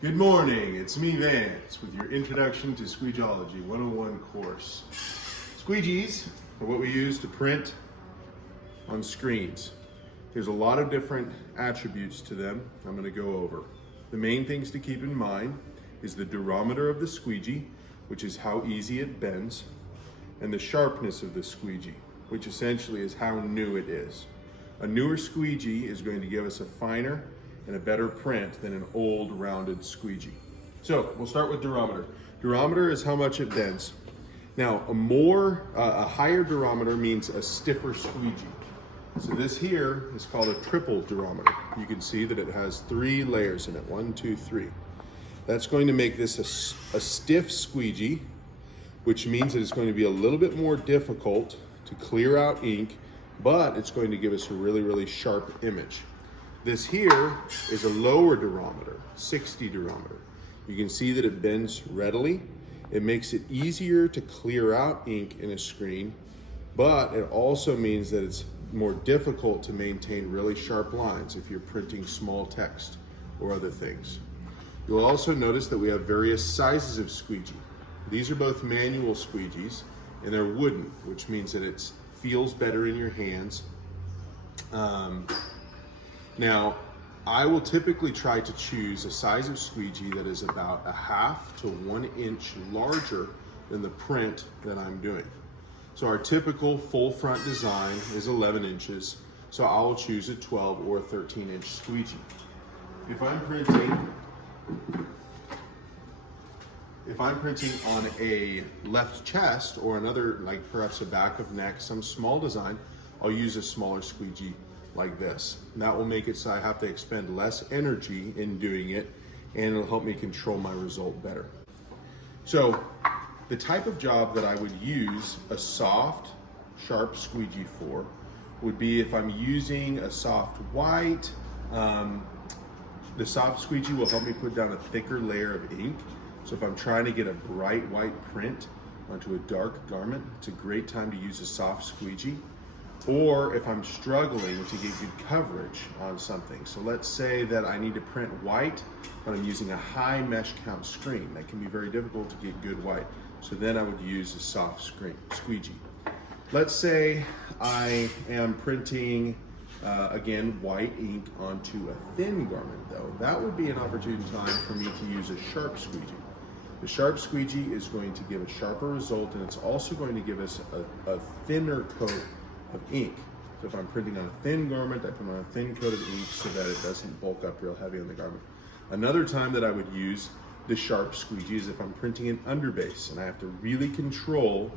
Good morning, it's me Vance with your Introduction to Squeegology 101 course. Squeegees are what we use to print on screens. There's a lot of different attributes to them I'm going to go over. The main things to keep in mind is the durometer of the squeegee, which is how easy it bends, and the sharpness of the squeegee, which essentially is how new it is. A newer squeegee is going to give us a finer and a better print than an old rounded squeegee. So we'll start with durometer. Durometer is how much it bends. Now a higher durometer means a stiffer squeegee. So this here is called a triple durometer. You can see that it has 3 layers in it, 1, 2, 3. That's going to make this a stiff squeegee, which means that it's going to be a little bit more difficult to clear out ink, but it's going to give us a really, really sharp image. This here is a lower durometer, 60 durometer. You can see that it bends readily. It makes it easier to clear out ink in a screen, but it also means that it's more difficult to maintain really sharp lines if you're printing small text or other things. You'll also notice that we have various sizes of squeegee. These are both manual squeegees, and they're wooden, which means that it feels better in your hands. Now, I will typically try to choose a size of squeegee that is about 1/2 to 1 inch larger than the print that I'm doing. So our typical full front design is 11 inches, so I'll choose a 12 or 13 inch squeegee. If I'm printing on a left chest or another, like perhaps a back of neck, some small design, I'll use a smaller squeegee like this. That will make it so I have to expend less energy in doing it, and it'll help me control my result better. So the type of job that I would use a soft, sharp squeegee for would be if I'm using a soft white. The soft squeegee will help me put down a thicker layer of ink. So if I'm trying to get a bright white print onto a dark garment, it's a great time to use a soft squeegee. Or if I'm struggling to get good coverage on something. So let's say that I need to print white, but I'm using a high mesh count screen. That can be very difficult to get good white. So then I would use a soft squeegee. Let's say I am printing, again, white ink onto a thin garment though. That would be an opportune time for me to use a sharp squeegee. The sharp squeegee is going to give a sharper result, and it's also going to give us a thinner coat of ink. So if I'm printing on a thin garment, I put on a thin coat of ink so that it doesn't bulk up real heavy on the garment. Another time that I would use the sharp squeegee is if I'm printing an underbase and I have to really control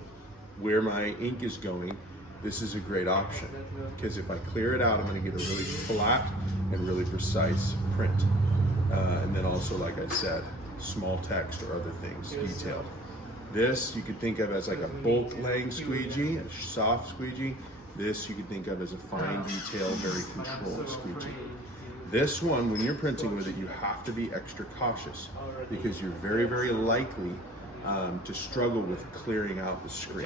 where my ink is going. This is a great option because if I clear it out, I'm going to get a really flat and really precise print. And then also, like I said, small text or other things detailed. This you could think of as like a bulk laying squeegee, a soft squeegee. This you could think of as a fine detail, very controlled squeegee. This one, when you're printing with it, you have to be extra cautious because you're very, very likely to struggle with clearing out the screen.